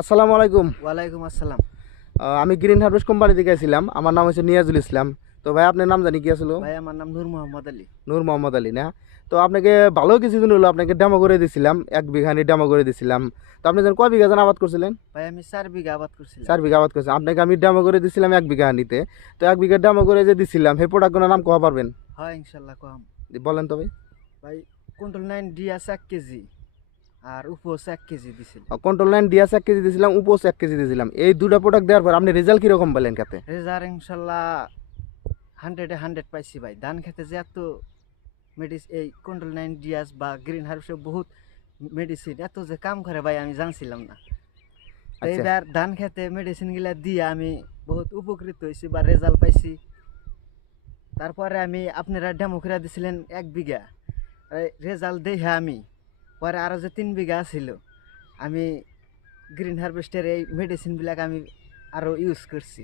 আসসালামু আলাইকুম। ওয়ালাইকুম আসসালাম। আমি গ্রিন হারভেস্ট কোম্পানি থেকে আইছিলাম। আমার নাম হচ্ছে নিয়াজুল ইসলাম। তো ভাই আপনার নাম জানি কি আসলো? ভাই আমার নাম নূর মোহাম্মদ আলী। নূর মোহাম্মদ আলী না? তো আপনাকে ভালো কিছুদিন হলো আপনাকে ডেমো করে দিছিলাম। ১ বিঘানি ডেমো করে দিছিলাম। তো আপনি যেন কয় বিঘা যেন আবাদ করছিলেন? ভাই আমি 4 বিঘা আবাদ করছিলাম। ৪ বিঘা আবাদ করছেন। আপনাকে আমি ডেমো করে দিছিলাম ১ বিঘানিতে। তো ১ বিঘা ডেমো করে যে দিছিলাম সেই প্রোডাক্টগুলোর নাম কওয়া পারবেন? হয় ইনশাল্লাহ কম। বলেন তো ভাই। ভাই কন্ট্রোল 9 ডিএস 1 কেজি আর উপোস 1 কেজি দিছিল। কন্ট্রোল লাইন ডিএস ১ কেজি দিছিলাম, উপোস ১ কেজি দিছিলাম। এই দুটা প্রোডাক্ট দেওয়ার পর আপনি রেজাল্ট কিরকম পেলেন খেতে? রেজাল্ট ইনশাল্লাহ 100 এ 100 পাইছি ভাই। ধান খেতে যে এত এই কন্ট্রোল 9 ডিএস বা গ্রিন হারভেস্টে বহুত মেডিসিন এত যে কাম করে ভাই আমি জানছিলাম না। তো আচ্ছা। এইবার ধান খেতে মেডিসিন গুলা দিয়ে আমি বহুত উপকৃত হয়েছি বা রেজাল্ট পাইছি। তারপরে আমি আপনারা ডেমো করে দিছিলেন 1 বিঘা, রেজাল্ট দেখে আমি পরে আরও যে 3 বিঘা ছিল আমি গ্রিন হারভেস্টের এই মেডিসিনবিলাক আমি আরও ইউজ করছি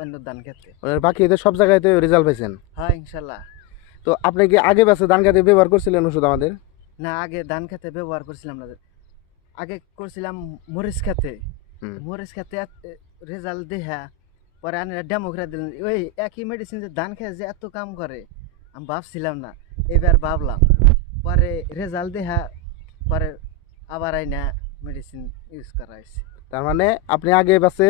অন্য ধান ক্ষেত্রে। বাকি এদের সব জায়গায় তো রেজাল্ট পাইছেন। হয় ইনশাল্লাহ। তো আপনি কি আগে বাসে ধান খেতে ব্যবহার করছিলেন ওষুধ আমাদের? না আগে ধান খেতে ব্যবহার করছিলাম না, আগে করছিলাম মরিচ খেতে। হুম। মরিচ খেতে রেজাল্ট দেখা পরে আমি ডেমো করে দিলেন ওই একই মেডিসিন যে ধান খেয়ে যে এত কাম করে আমি ভাবছিলাম না, এবার ভাবলাম। পরে রেজাল্ট দেখা পরে আবার আইনা মেডিসিন ইউজ করা হয়েছে। তার মানে আপনি আগে বাসে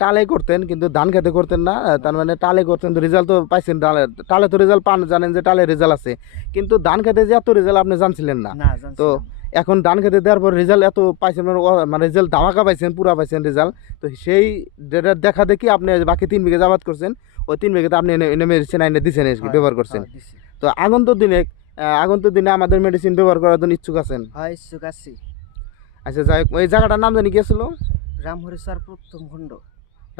টালে করতেন কিন্তু ধান খেতে করতেন না। তার মানে টালে করতেন তো রেজাল্ট তো পাইছেন। টালে টালে তো রেজাল্ট পান, জানেন যে টালে রেজাল্ট আছে, কিন্তু ধান খেতে যে এত রেজাল্ট আপনি জানছিলেন না। না তো জানছিলাম না। এখন ধান খেতে দেওয়ার পর রেজাল্ট এত পাইছেন, মানে রেজাল্ট ধামাকা পাইছেন, পুরা পাইছেন রেজাল্ট। তো সেই যেটা দেখা দেখি আপনি বাকি ৩ বিঘা আবাদ করছেন, ওই 3 বিঘাতে আপনি এনে মেডিসিন আইনে দিচ্ছেন আর কি, হয় ব্যবহার করছেন। হয় দিছি। তো আগন্তুক দিনে আমাদের মেডিসিন ব্যবহার করার জন্য ইচ্ছুক আছেন? হয় ইচ্ছুক আছি। আচ্ছা যাই হোক, ওই জায়গাটার নাম জানি কি ছিল? রামহরিস্বর প্রথম খণ্ড।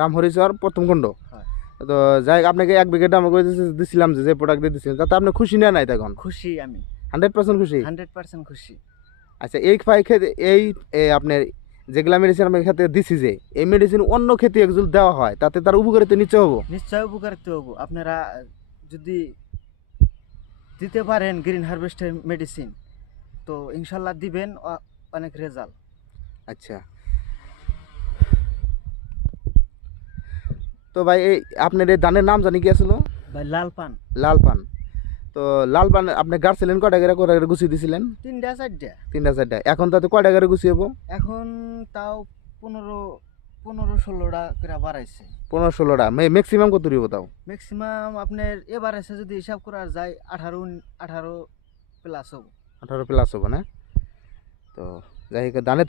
রামহরিচর প্রথম খণ্ড। হয় তো যাই হোক, আপনাকে ১ বিঘা দাম করে দিছিলাম, যে প্রোডাক্ট দিয়ে দিচ্ছিলেন তাতে আপনি খুশি না নাই তখন? খুশি আমি, 100% খুশি? 100% খুশি। আচ্ছা, এই ফাই খেতে আপনার যেগুলা মেডিসিন আমি খেতে দিছি, যে এই মেডিসিন অন্য খেতে একজন দেওয়া হয় তাতে তার উপকারিতা নিশ্চয় হবো। নিশ্চয় উপকারিত হব। আপনারা যদি দিতে পারেন গ্রিন হারভেস্টের মেডিসিন তো ইনশাল্লাহ দিবেন অনেক রেজাল্ট। আচ্ছা। তো ভাই এই আপনার এই ধানের নাম জানি কি আসলো? ভাই লাল পান। লাল পান। তো লাল পান আপনি গাড়ছিলেন কয়টা করে গুছিয়ে দিছিলেন? 3টা 4টা। 3টা 4টা। এখন তাতে কয়টা করে গুছিয়ে হবো? এখন তাও 15-16টা করে বাড়াইছে। 15-16টা। ম্যাক্সিমাম কত দিব তাও? ম্যাক্সিমাম আপনার এবার এসে যদি হিসাব করা যায় 18 প্লাস হবো। 18 প্লাস হবো না? তো যাই হোক, ধানের